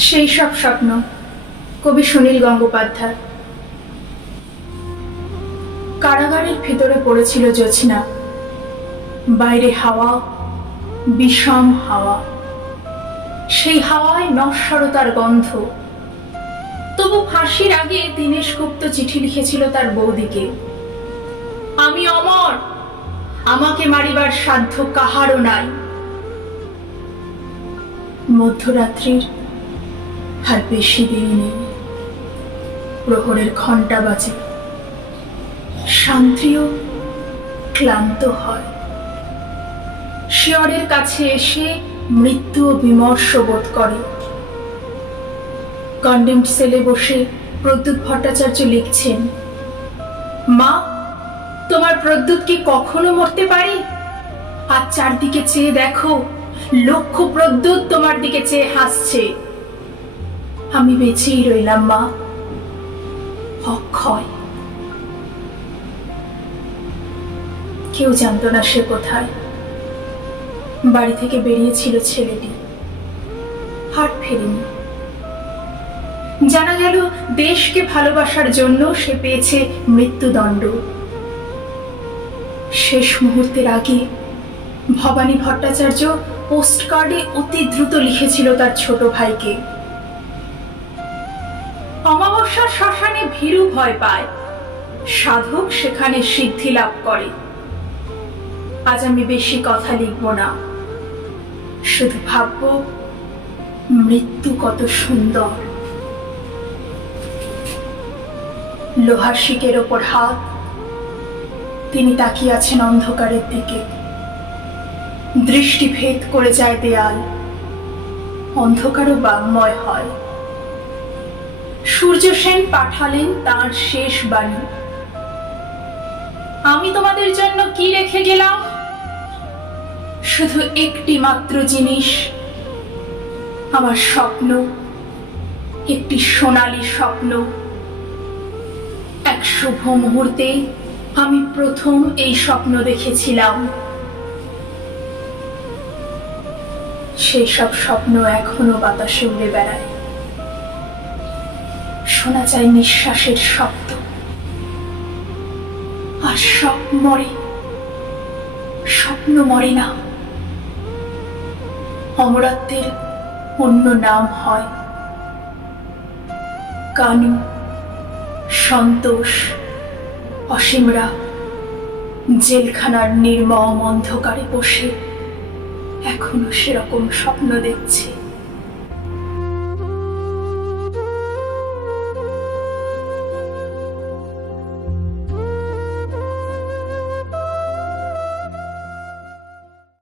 সেই সব স্বপ্ন। কবি সুনীল গঙ্গোপাধ্যায়। কারাগারের ভেতরে পড়েছিল জ্যোৎস্না, বাইরে হাওয়া, বিষম হাওয়া। সেই হাওয়ায় নশ্বরতার গন্ধ। তবু ফাঁসির আগে দীনেশ গুপ্ত চিঠি লিখেছিল তার বৌদিকে, আমি অমর, আমাকে মারিবার সাধ্য কাহারও নাই। মধ্যরাত্রির আর বেশি দেরি নেই। প্রহরের ঘণ্টা বাজে। শান্তিও ক্লান্ত হয়। শিয়রের কাছে এসে মৃত্যু ও বিমর্ষ বোধ করে। কন্ডেমড সেলে বসে প্রদ্যুৎ ভট্টাচার্য লিখছেন, মা, তোমার প্রদ্যুৎ কি কখনো মরতে পারে? আর চারদিকে চেয়ে দেখো, লক্ষ প্রদ্যুৎ তোমার দিকে চেয়ে হাসছে। আমি বেঁচেই রইলাম মা, অক্ষয়। কেউ জানত না সে কোথায়। বাড়ি থেকে বেরিয়েছিল ছেলেটি, হাট ফেরেনি। জানা গেল দেশকে ভালোবাসার জন্য সে পেয়েছে মৃত্যুদণ্ড। শেষ মুহূর্তের আগে ভবানী ভট্টাচার্য পোস্টকার্ডে অতি দ্রুত লিখেছিল তার ছোট ভাইকে, অমাবস্যার শ্মশানে ভীরু ভয় পায়, সাধক সেখানে সিদ্ধি লাভ করে। আজ আমি বেশি কথা লিখব না, শুধু ভাবব মৃত্যু কত সুন্দর। লোহার শিকের ওপর হাত, তিনি তাকিয়ে আছেন অন্ধকারের দিকে। দৃষ্টি ভেদ করে যায় দেয়াল, অন্ধকারও বাংময় হয়। সূর্য সেন পাঠালেন তাঁর শেষ বাণী, আমি তোমাদের জন্য কি রেখে গেলাম? শুধু একটি মাত্র জিনিস, আমার স্বপ্ন, একটি সোনালী স্বপ্ন। এক শুভ মুহূর্তে আমি প্রথম এই স্বপ্ন দেখেছিলাম। সেই সব স্বপ্ন এখনো বাতাসে উড়ে বেড়ায়। শোনা যায় নিঃশ্বাসের শব্দ। আর সব মরে, স্বপ্ন মরে না। অমরত্বের অন্য নাম হয় কানু, সন্তোষ, অসীমরা জেলখানার নির্মম অন্ধকারে বসে এখনো সেরকম স্বপ্ন দেখছে।